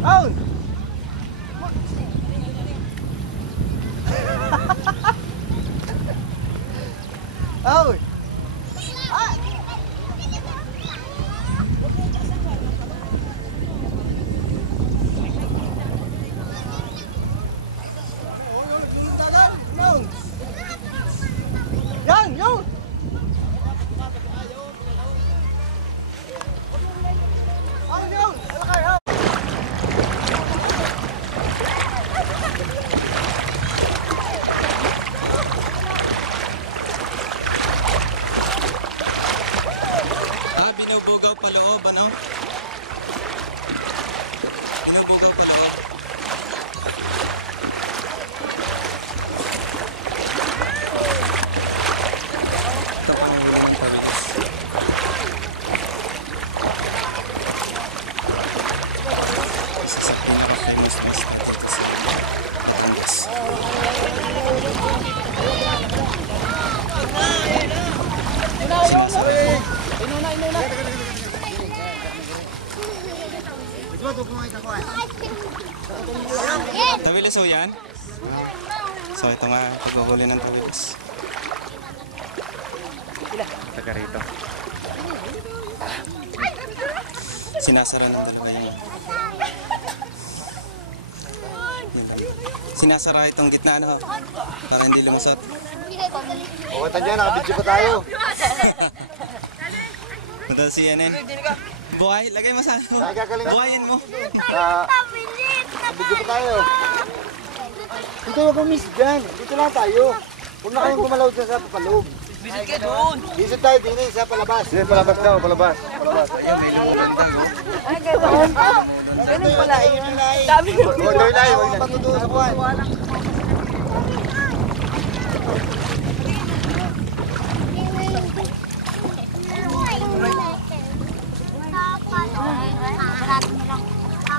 Out! Out! Yan! Yun! Binubugaw pa loob, ano? Binubugaw pa loob. Ito pa ang ulang talis. Isasakyan na ng famous list. Tawilis ho yan? So ito nga, pagguguli ng tawilis. Taga rito. Sinasara ng dalawa niya. Sinasara itong gitna, ano, para hindi lumusot. Okay, tanya, nakabidyo pa tayo. Ito si yan eh. Buhay, lagay mo sa buhayin mo. Nakabidyo pa tayo. Dito yung kumis dyan. Dito lang tayo. Huwag na kayong gumalaw dyan sa papaloob. Visit ka doon. Visit tayo din sa palabas. Sige, palabas daw, palabas. Ayun, may lumulang daw. Ay, gano'n. Ganun pala yun. Dami mo. Huwag tayo lang, huwag na patutuwa sa buwan.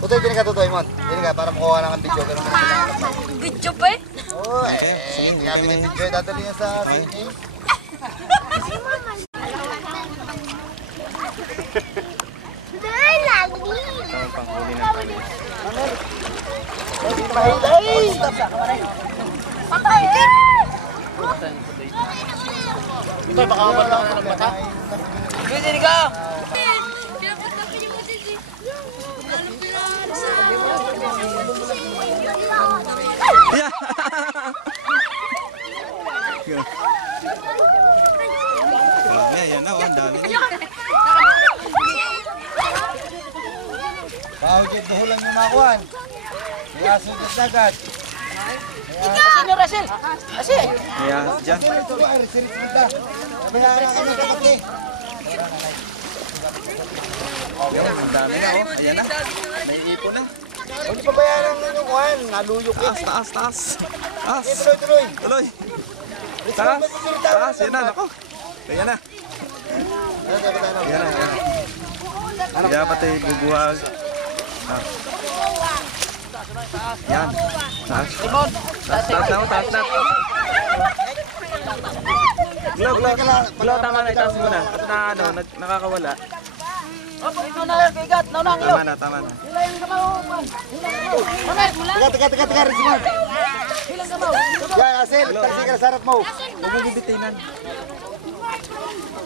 Utoy, din ka tutoy mo. Din ka, para makuha lang ang video. Video pa eh? Oo, sige, nga binibidyo. Dadali niya sa sini. Ito ang panghuli ng tawilis. Patay! Ito, baka mabala ako ng mata. Visit ka! Yeah! Yan na, ang dami na. Pahugit buhulan yung makuhan. Kaya sugit agad. Sino Russell? Asi! Yeah, dyan. Ito ay resirit kita. Bayaran ka na kapatid. Ang dami na, oh. Ayan na. May ipon na. Huwag niyo pa bayaran ng yung kuhan. Naluyok eh. Taas. Taas. Tuloy. Tuloy. Taas. Taas. Yan na, nako. Ayan na. Ayan na. Kaya pati bubuhag. Yan. Taas. Taas na. Glow, tama na. Itaas muna. At na, ano, nakakawala. Ito na lang, bigat. Naunang iyo. Tama na. Hilang kamaw. Teka, Rizman. Hilang kamaw. Yan, Asil. Taksi ka na sarap mo. Huwag mong bibitinan.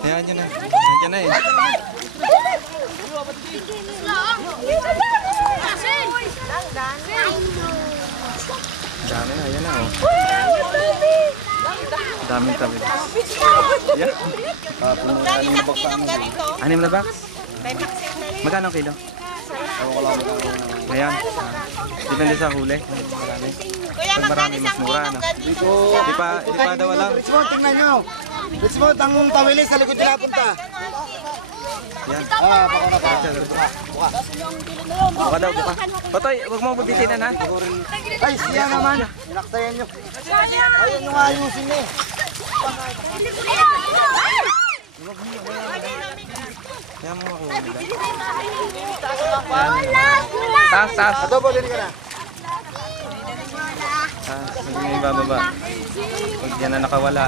Ayan yun na. Ayan na eh. Dami na, ayan na oh. Daming tabi. Yeah. Anim na box? Magkano kilo? Ayan. Depende sa huli. Pag marami, mas mura na. Di pa daw alam. Richmond, tingnan nyo. Richmond, ang tawilis sa likod nila punta. Yan. Baka na pa. Buka daw, buka. Patoy, huwag mo bibitinan ha. Ay, siya naman. Inaktayan nyo. Ayun yung ayusin eh. Kaya mo makuha nila. Taas. Taas. Adobo, din ka na. May bababa. Huwag yan na nakawala.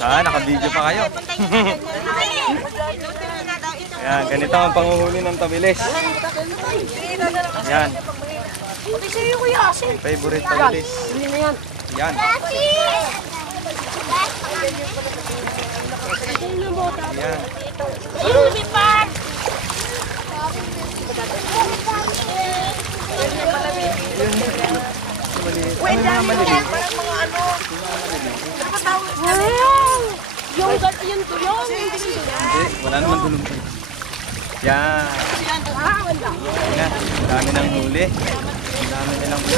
Naka-video pa kayo. Yan, ganito ang panguhuli ng tabilis. Yan, Pati sa'yo, Kuya Asin. favorite tabilis. Hindi na yan. Yan. Yan. Ayun, lumipad. Uy, dami yan. Parang mga ano. Wow! Yung yun to yun. Hindi, wala naman dulong pa. Yan. Yan, ang dami ng huli. Ang dami nilang huli.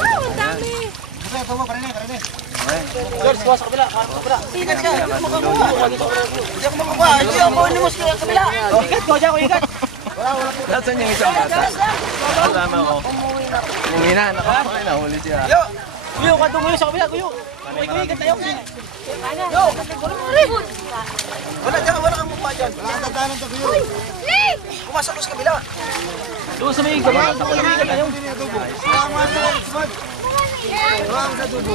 Wow, ang dami. Okay. George, kuha sa kabila. Kuha sa kabila. Tingnan siya. Nakatulong. Hindi ako makakuha. Hindi ako inimos sa kabila. Ikat ko, dyan ko ikat. Nasaan yung isang bata? Kasama ko. Umuwi na. Nakakakay na. Huli siya. Yo! Guyo, kadungo yun sa kabila. Guyo. Guyo, ikat tayo. Yo! Wala kang mukha dyan. Wala kang tatanan sa guyo. Pumasok ko sa kabila. Doon sa may kabila. Sa may ikat tayo. Salamat sa Richmond. Salamat sa dubo.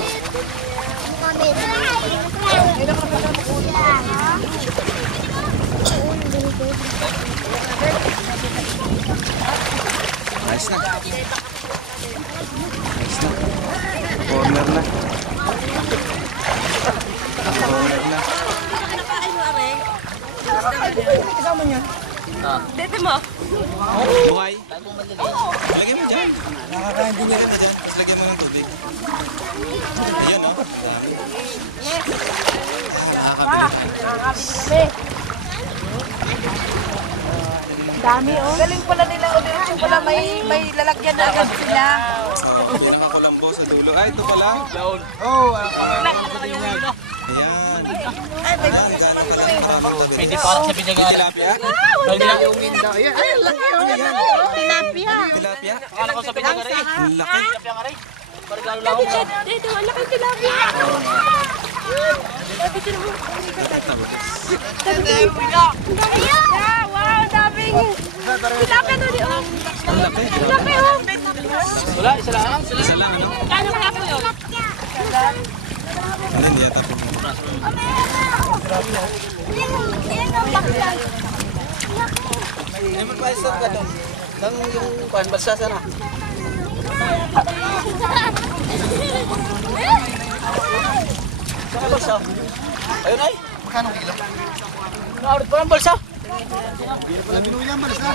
Nice na. Nice na. Corner na. Corner na. Dito mo. Buhay. Lagyan mo dyan. Nakakain din niya kita dyan. Tapos lagyan mo ng tubig. Ayan o. Dami, oh. Galing pala nila, o dito pala may lalagyan na agad sila. Nakakulambo sa dulo. Ay, ito pala. Laon. Oh, kamay sa din yan. Ayan. Pwede pa sa binyagan. Tilapia? Ay, laki oh. Tilapia. Tilapia? Akala ko sa binyagan rin. Ang laki. Sabi siya, dito, ang laki tilapia. Sabi siya naman. Wow, ang daming. Tilapia doon yun. Ang laki. Ang laki, oh. Wala, isa lang. Isa lang, ano? Kano kaya po yun? Ano niya tapos? Naman pa isa ka doon. Nang yung kuhan, balsa sana. Saka balsa. Ayun ay. Magkano kilo? Naarot pa ng balsa. Wala binulang balsa.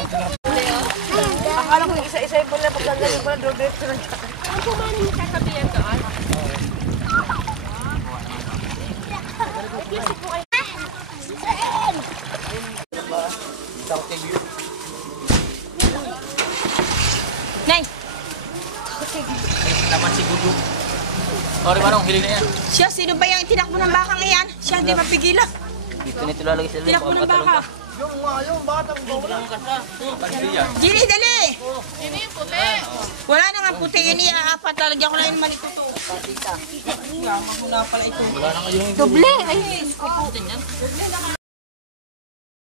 Akala ko isa-isa yung pala pagkagaling yung pala diretso ng tsaka. Ang kumanin yung kakabiyan doon? Nay! Naman si Gudu. Sorry, manong, hiling na yan. Siya, sino ba yung tinakbo ng bakang iyan? Siya, hindi mapigilan. Dito nito lalagay sila. Tinakbo ng baka. Yung batang bawala. Gini, dali! Gini, puti. Wala na nga puti yun niya. Apat, lalagyan ko na yung manituto. Doble! Ay,